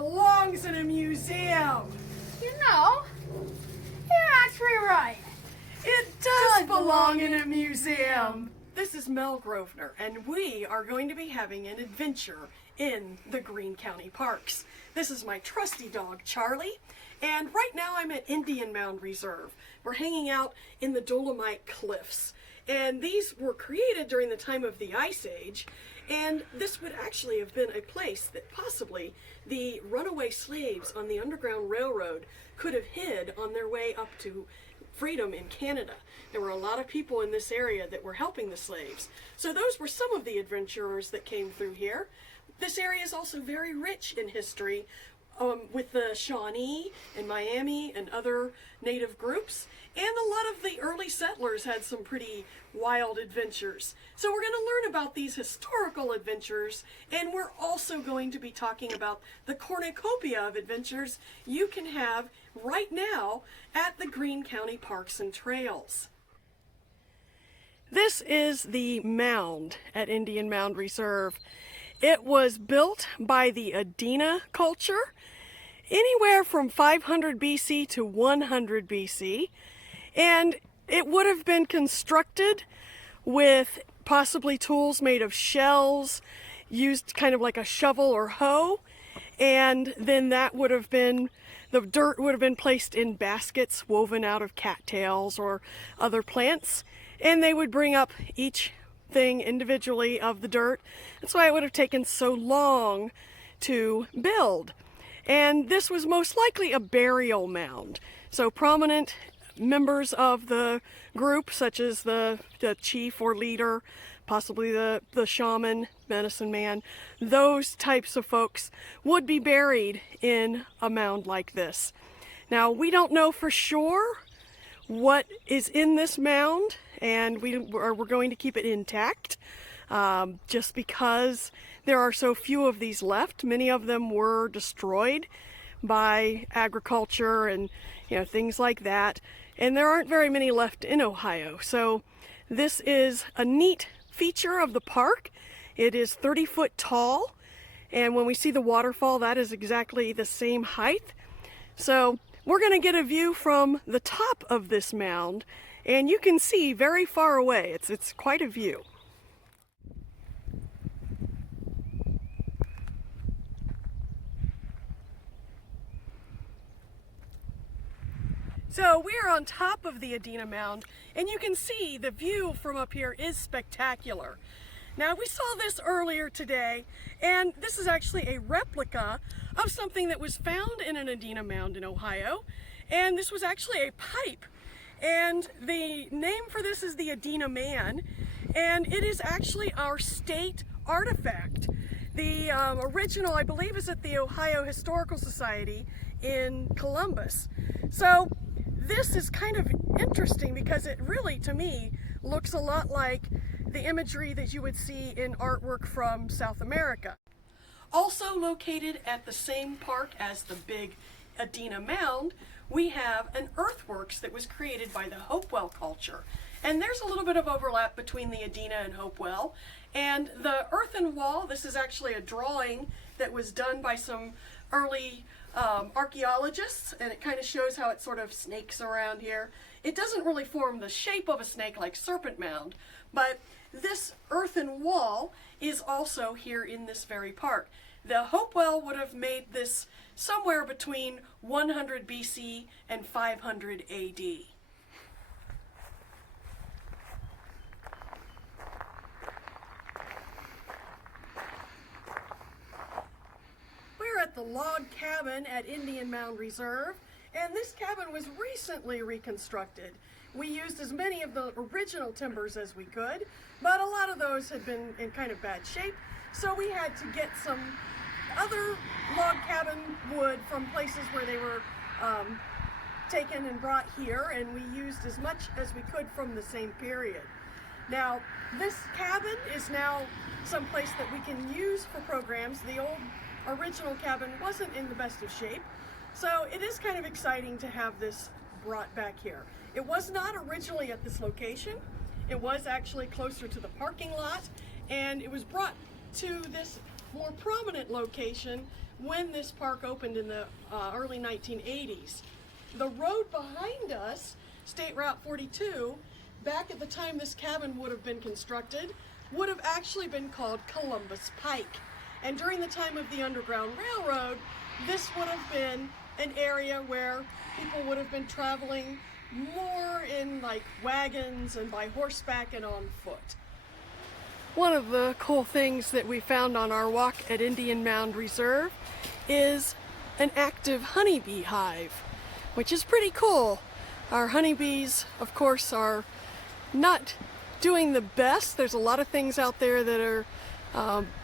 belongs in a museum. You know, you're actually right. It does belong in a museum. This is Mel Grosvenor, and we are going to be having an adventure in the Greene County Parks. This is my trusty dog, Charlie, and right now I'm at Indian Mound Reserve. We're hanging out in the Dolomite Cliffs, and these were created during the time of the Ice Age, and this would actually have been a place that possibly the runaway slaves on the Underground Railroad could have hid on their way up to freedom in Canada. There were a lot of people in this area that were helping the slaves. So those were some of the adventurers that came through here. This area is also very rich in history with the Shawnee and Miami and other native groups. And a lot of the early settlers had some pretty wild adventures. So we're going to learn about these historical adventures, and we're also going to be talking about the cornucopia of adventures you can have right now at the Greene County Parks and Trails. This is the mound at Indian Mound Reserve. It was built by the Adena culture anywhere from 500 BC to 100 BC, and it would have been constructed with possibly tools made of shells, used kind of like a shovel or hoe, and then that would have been, the dirt would have been placed in baskets woven out of cattails or other plants, and they would bring up each thing individually of the dirt. That's why it would have taken so long to build. And this was most likely a burial mound. So prominent members of the group, such as the chief or leader, possibly the shaman, medicine man, those types of folks would be buried in a mound like this. Now, we don't know for sure what is in this mound, and we're going to keep it intact just because there are so few of these left. Many of them were destroyed by agriculture and things like that, and there aren't very many left in Ohio. So this is a neat feature of the park. It is 30 foot tall, and when we see the waterfall, that is exactly the same height. So we're going to get a view from the top of this mound, and you can see very far away. It's quite a view. So we're on top of the Adena Mound, and you can see the view from up here is spectacular. Now, we saw this earlier today, and this is actually a replica of something that was found in an Adena Mound in Ohio, and this was actually a pipe. And the name for this is the Adena Man, and it is actually our state artifact. The original, I believe, is at the Ohio Historical Society in Columbus. So this is kind of interesting because it really, to me, looks a lot like the imagery that you would see in artwork from South America. Also located at the same park as the big Adena Mound, we have an earthworks that was created by the Hopewell culture. And there's a little bit of overlap between the Adena and Hopewell. And the earthen wall, this is actually a drawing that was done by some early archaeologists, and it kind of shows how it sort of snakes around here. It doesn't really form the shape of a snake like Serpent Mound, but this earthen wall is also here in this very park. The Hopewell would have made this somewhere between 100 BC and 500 AD. We're at the log cabin at Indian Mound Reserve, and this cabin was recently reconstructed. We used as many of the original timbers as we could, but a lot of those had been in kind of bad shape, so we had to get some other log cabin wood from places where they were taken and brought here, and we used as much as we could from the same period. Now, this cabin is now someplace that we can use for programs. The old original cabin wasn't in the best of shape, so it is kind of exciting to have this brought back here. It was not originally at this location. It was actually closer to the parking lot, and it was brought to this more prominent location when this park opened in the early 1980s. The road behind us, State Route 42, back at the time this cabin would have been constructed, would have actually been called Columbus Pike. And during the time of the Underground Railroad, this would have been an area where people would have been traveling more in like wagons and by horseback and on foot. One of the cool things that we found on our walk at Indian Mound Reserve is an active honeybee hive, which is pretty cool. Our honeybees, of course, are not doing the best. There's a lot of things out there that are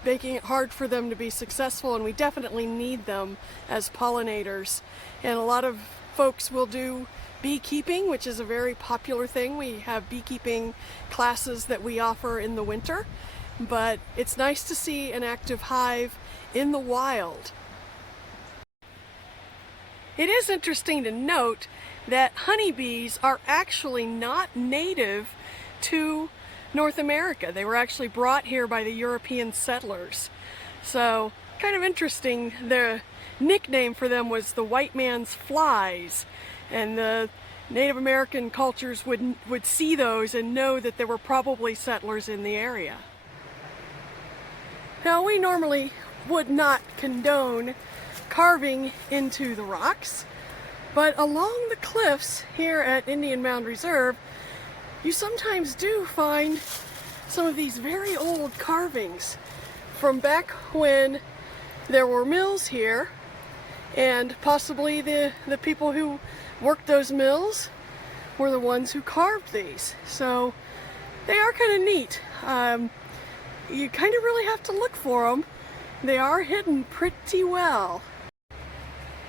making it hard for them to be successful, and we definitely need them as pollinators. And a lot of folks will do beekeeping, which is a very popular thing. We have beekeeping classes that we offer in the winter, but it's nice to see an active hive in the wild. It is interesting to note that honeybees are actually not native to North America. They were actually brought here by the European settlers. So, kind of interesting. The nickname for them was the white man's flies, and the Native American cultures would see those and know that there were probably settlers in the area. Now, we normally would not condone carving into the rocks, but along the cliffs here at Indian Mound Reserve, you sometimes do find some of these very old carvings from back when there were mills here, and possibly the people who worked those mills were the ones who carved these. So they are kind of neat. You kind of really have to look for them. They are hidden pretty well.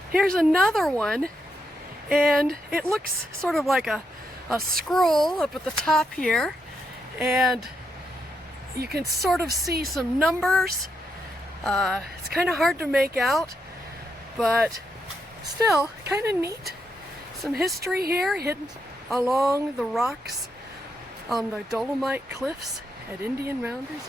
Here's another one, and it looks sort of like a scroll up at the top here, and you can sort of see some numbers. It's kind of hard to make out, but still kind of neat. Some history here hidden along the rocks on the Dolomite Cliffs at Indian Mound Reserve.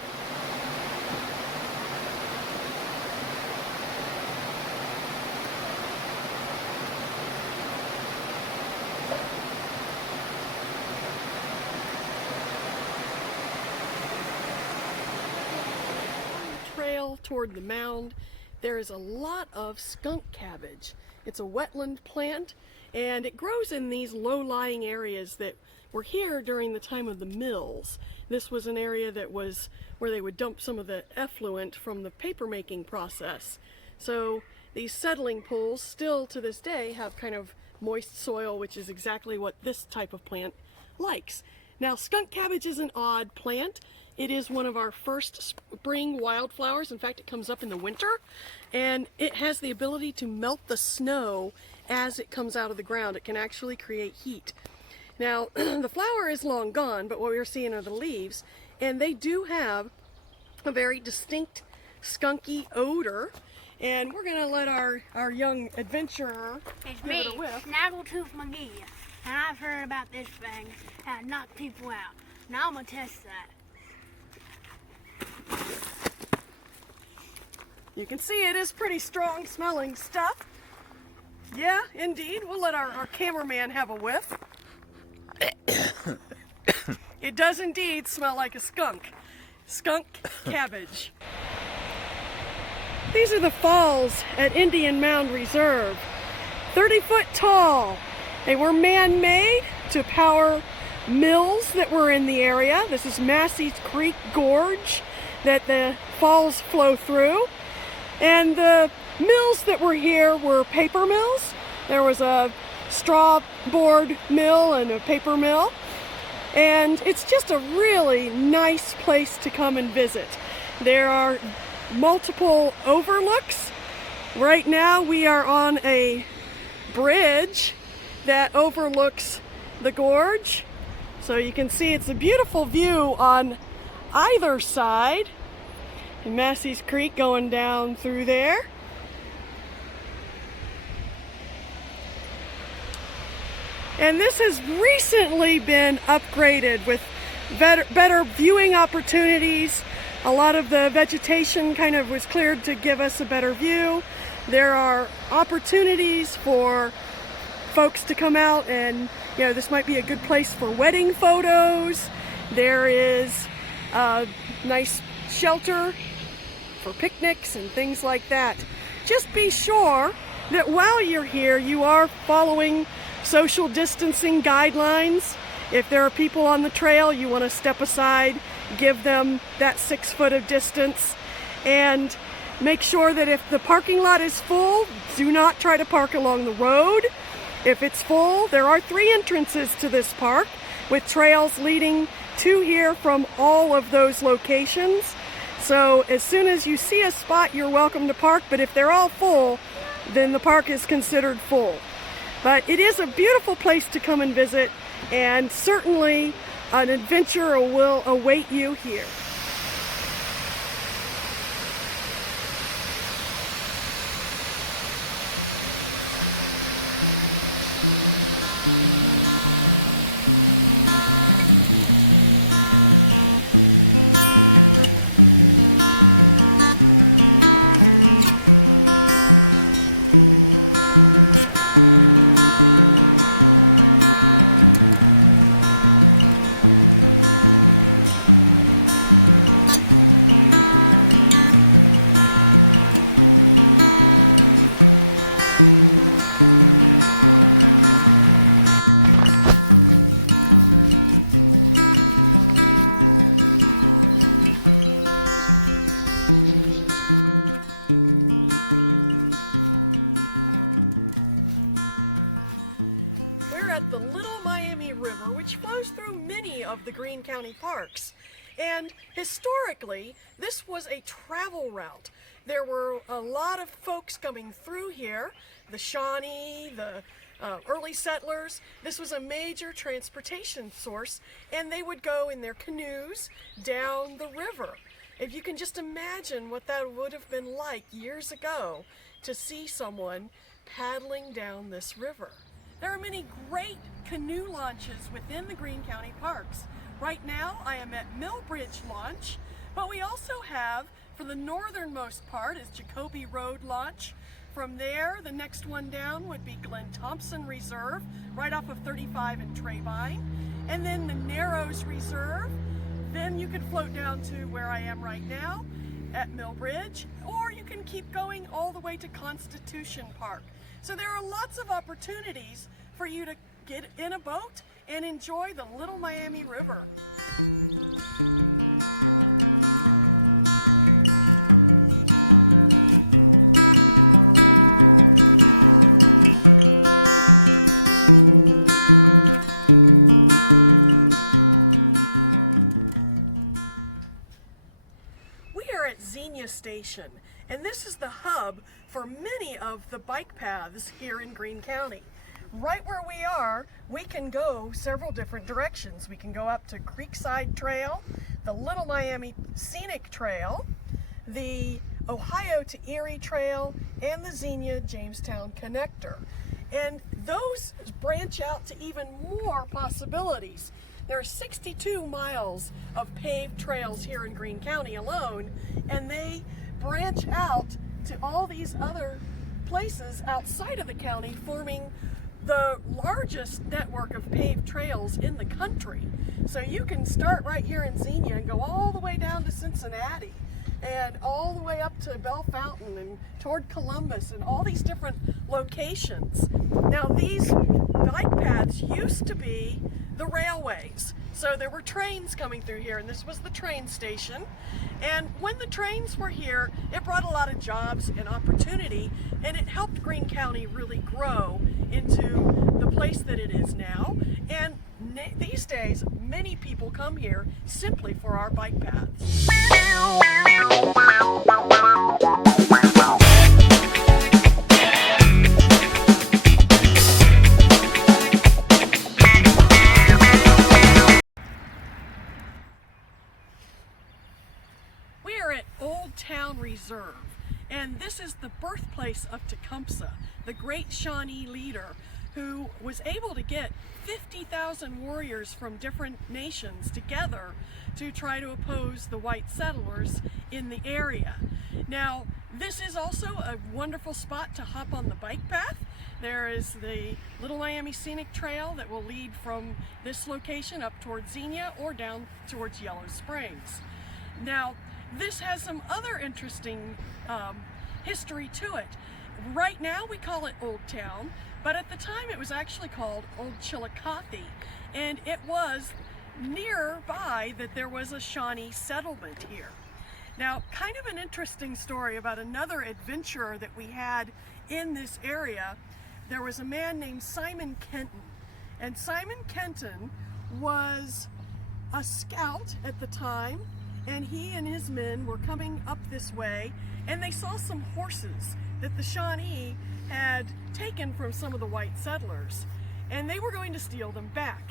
Trail toward the mound, there is a lot of skunk cabbage. It's a wetland plant, and it grows in these low-lying areas that were here during the time of the mills. This was an area that was where they would dump some of the effluent from the paper making process. So these settling pools still to this day have kind of moist soil, which is exactly what this type of plant likes. Now, skunk cabbage is an odd plant. It is one of our first spring wildflowers. In fact, it comes up in the winter, and it has the ability to melt the snow as it comes out of the ground. It can actually create heat. Now, the flower is long gone, but what we're seeing are the leaves, and they do have a very distinct skunky odor. And we're gonna let our young adventurer give it a whiff. Snaggletooth McGee, and I've heard about this thing how it knocks people out. Now I'm gonna test that. You can see it is pretty strong smelling stuff. Yeah, indeed. We'll let our cameraman have a whiff. It does indeed smell like a skunk. Skunk cabbage. These are the falls at Indian Mound Reserve. 30 foot tall. They were man-made to power mills that were in the area. This is Massey's Creek Gorge that the falls flow through. And the mills that were here were paper mills. There was a straw board mill and a paper mill. And it's just a really nice place to come and visit. There are multiple overlooks. Right now we are on a bridge that overlooks the gorge. So you can see it's a beautiful view on either side. And Massey's Creek going down through there. And this has recently been upgraded with better viewing opportunities A lot of the vegetation kind of was cleared to give us a better view. There are opportunities for folks to come out and, this might be a good place for wedding photos. There is a nice shelter for picnics and things like that. Just be sure that while you're here, you are following social distancing guidelines. If there are people on the trail, you want to step aside, give them that 6 foot of distance, and make sure that if the parking lot is full, do not try to park along the road. If it's full, there are 3 entrances to this park with trails leading to here from all of those locations. So as soon as you see a spot, you're welcome to park, but if they're all full, then the park is considered full. But it is a beautiful place to come and visit, and certainly an adventure will await you here. The Greene County parks. And historically, this was a travel route. There were a lot of folks coming through here, the Shawnee, the early settlers. This was a major transportation source, and they would go in their canoes down the river. If you can just imagine what that would have been like years ago to see someone paddling down this river. There are many great canoe launches within the Greene County parks. Right now I am at Millbridge Launch, but we also have, for the northernmost part, is Jacoby Road Launch. From there, the next one down would be Glen Thompson Reserve, right off of 35 and Trabine. And then the Narrows Reserve. Then you can float down to where I am right now at Millbridge, or you can keep going all the way to Constitution Park. So there are lots of opportunities for you to get in a boat and enjoy the Little Miami River. We are at Xenia Station, and this is the hub for many of the bike paths here in Greene County. Right where we are, we can go several different directions. We can go up to Creekside Trail, the Little Miami Scenic Trail, the Ohio to Erie Trail, and the Xenia Jamestown Connector. And those branch out to even more possibilities. There are 62 miles of paved trails here in Greene County alone, and they branch out to all these other places outside of the county, forming the largest network of paved trails in the country. So you can start right here in Xenia and go all the way down to Cincinnati and all the way up to Bell Fountain and toward Columbus and all these different locations. Now these bike paths used to be the railways. So there were trains coming through here, and this was the train station. And when the trains were here, it brought a lot of jobs and opportunity, and it helped Greene County really grow into the place that it is now. And these days, many people come here simply for our bike paths. Old Town Reserve, and this is the birthplace of Tecumseh, the great Shawnee leader who was able to get 50,000 warriors from different nations together to try to oppose the white settlers in the area. Now, this is also a wonderful spot to hop on the bike path. There is the Little Miami Scenic Trail that will lead from this location up towards Xenia or down towards Yellow Springs. Now, this has some other interesting history to it. Right now we call it Old Town, but at the time it was actually called Old Chillicothe, and it was nearby that there was a Shawnee settlement here. Now, kind of an interesting story about another adventurer that we had in this area. There was a man named Simon Kenton, and Simon Kenton was a scout at the time, and he and his men were coming up this way, and they saw some horses that the Shawnee had taken from some of the white settlers, and they were going to steal them back.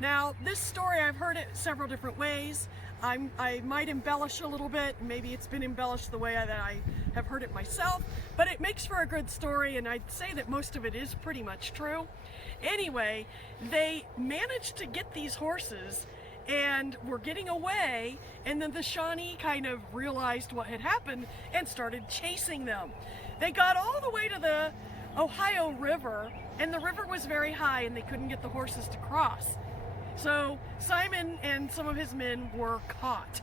Now, this story, I've heard it several different ways. I might embellish a little bit. Maybe it's been embellished the way that I have heard it myself, but it makes for a good story, and I'd say that most of it is pretty much true. Anyway, they managed to get these horses and were getting away, and then the Shawnee kind of realized what had happened and started chasing them. They got all the way to the Ohio River, and the river was very high and they couldn't get the horses to cross. So Simon and some of his men were caught.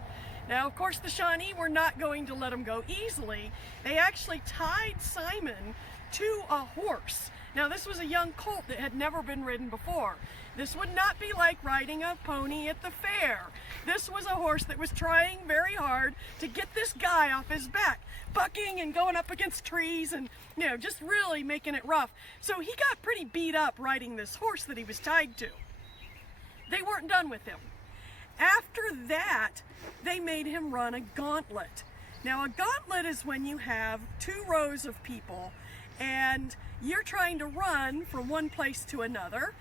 Now, of course, the Shawnee were not going to let him go easily. They actually tied Simon to a horse. Now, this was a young colt that had never been ridden before. This would not be like riding a pony at the fair. This was a horse that was trying very hard to get this guy off his back, bucking and going up against trees and, just really making it rough. So he got pretty beat up riding this horse that he was tied to. They weren't done with him. After that, they made him run a gauntlet. Now, a gauntlet is when you have 2 rows of people and you're trying to run from one place to another,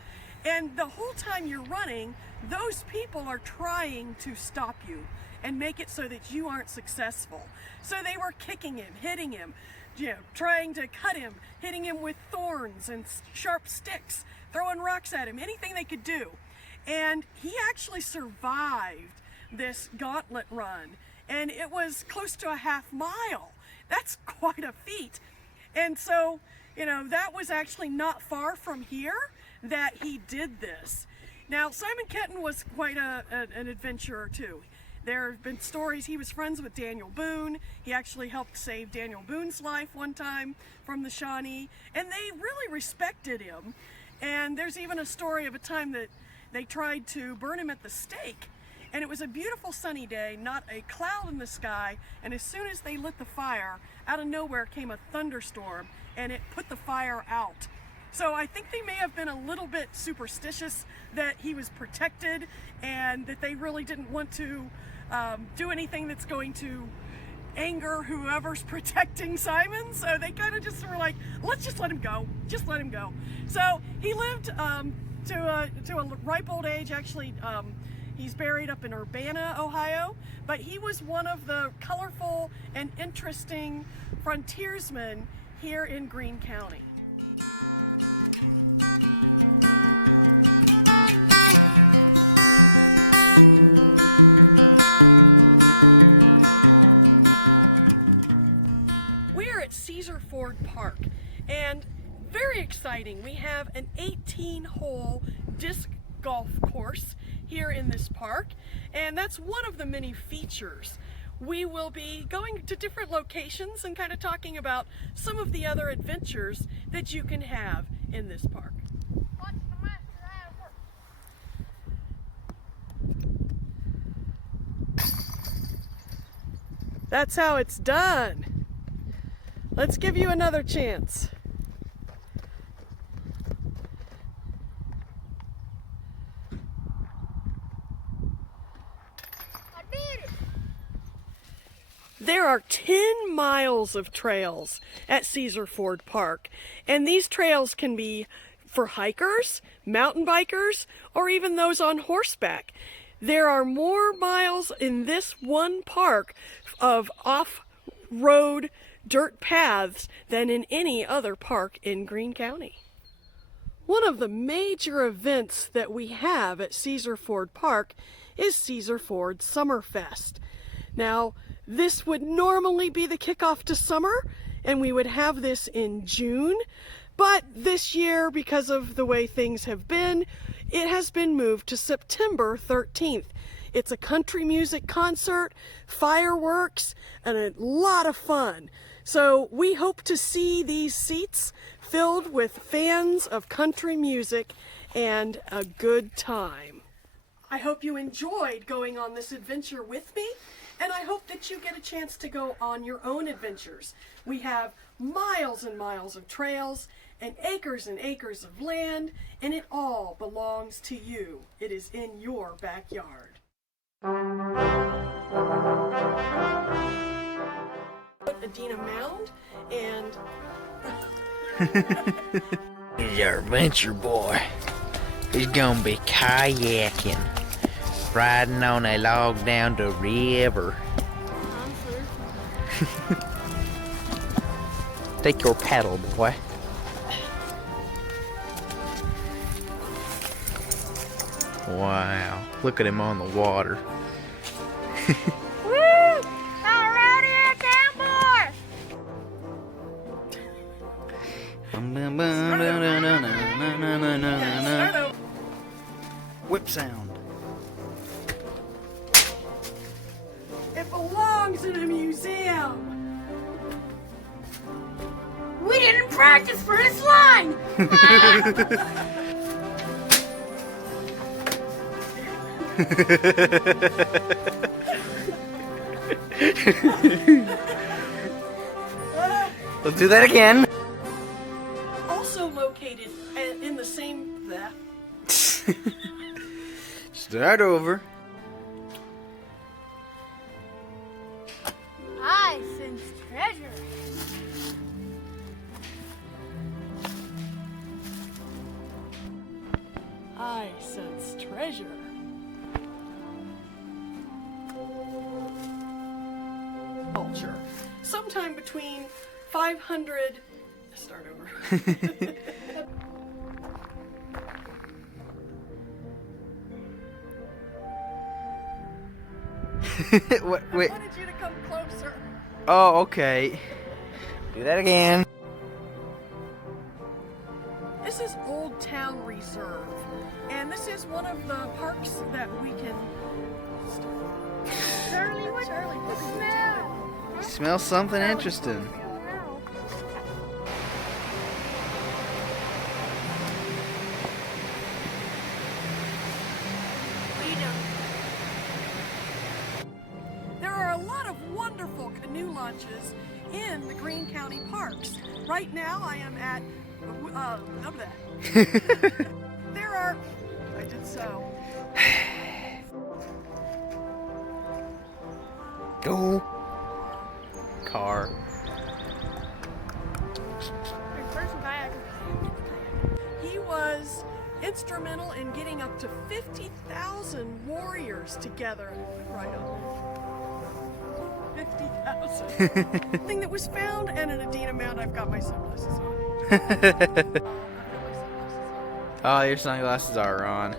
and the whole time you're running, those people are trying to stop you and make it so that you aren't successful. So they were kicking him, hitting him, trying to cut him, hitting him with thorns and sharp sticks, throwing rocks at him, anything they could do. And he actually survived this gauntlet run, and it was close to a half mile. That's quite a feat. And so, that was actually not far from here that he did this. Now, Simon Kenton was quite an adventurer too. There have been stories, he was friends with Daniel Boone. He actually helped save Daniel Boone's life one time from the Shawnee, and they really respected him. And there's even a story of a time that they tried to burn him at the stake, and it was a beautiful sunny day, not a cloud in the sky, and as soon as they lit the fire, out of nowhere came a thunderstorm, and it put the fire out. So I think they may have been a little bit superstitious that he was protected, and that they really didn't want to do anything that's going to anger whoever's protecting Simon. So they kind of just were like, let's just let him go. Just let him go. So he lived to a ripe old age. Actually, he's buried up in Urbana, Ohio, but he was one of the colorful and interesting frontiersmen here in Greene County. We're at Caesar Ford Park, and very exciting. We have an 18-hole disc golf course here in this park, and that's one of the many features. We will be going to different locations and kind of talking about some of the other adventures that you can have in this park. That's how it's done. Let's give you another chance. There are 10 miles of trails at Caesar Ford Park, and these trails can be for hikers, mountain bikers, or even those on horseback. There are more miles in this one park of off-road dirt paths than in any other park in Greene County. One of the major events that we have at Caesar Ford Park is Caesar Ford Summerfest. Now, this would normally be the kickoff to summer, and we would have this in June, but this year, because of the way things have been, it has been moved to September 13th. It's a country music concert, fireworks, and a lot of fun. So we hope to see these seats filled with fans of country music and a good time. I hope you enjoyed going on this adventure with me, and I hope that you get a chance to go on your own adventures. We have miles and miles of trails and acres of land, and it all belongs to you. It is in your backyard. Adina Mound, and He's our adventure boy. He's gonna be kayaking, riding on a log down the river. Take your paddle, boy. Wow, look at him on the water. Woo! Alrighty, cowboy! Whip sound. it belongs in a museum. We didn't practice for this line! Let's do that again. Also located in the same Start over. I sense treasure. I sense treasure. Culture. Sometime between 500. Start over. What? I Wait. wanted you to come closer. Oh, okay. Do that again. This is Old Town Reserve, and this is one of the parks that we can. Shirley, what's the smell? Huh? Smells something interesting. There are a lot of wonderful canoe launches in the Greene County parks. Right now, I am at over there. There are. I did so. Go. Car. He was instrumental in getting up to 50,000 warriors together. Right on. 50,000. Thing that was found and an Adina Mound. I've got my sunglasses on. Oh, your sunglasses are on.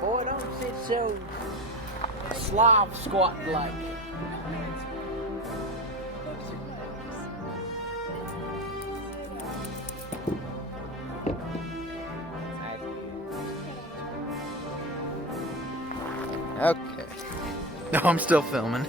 Boy, don't sit so Slav squat like. Okay. No, I'm still filming.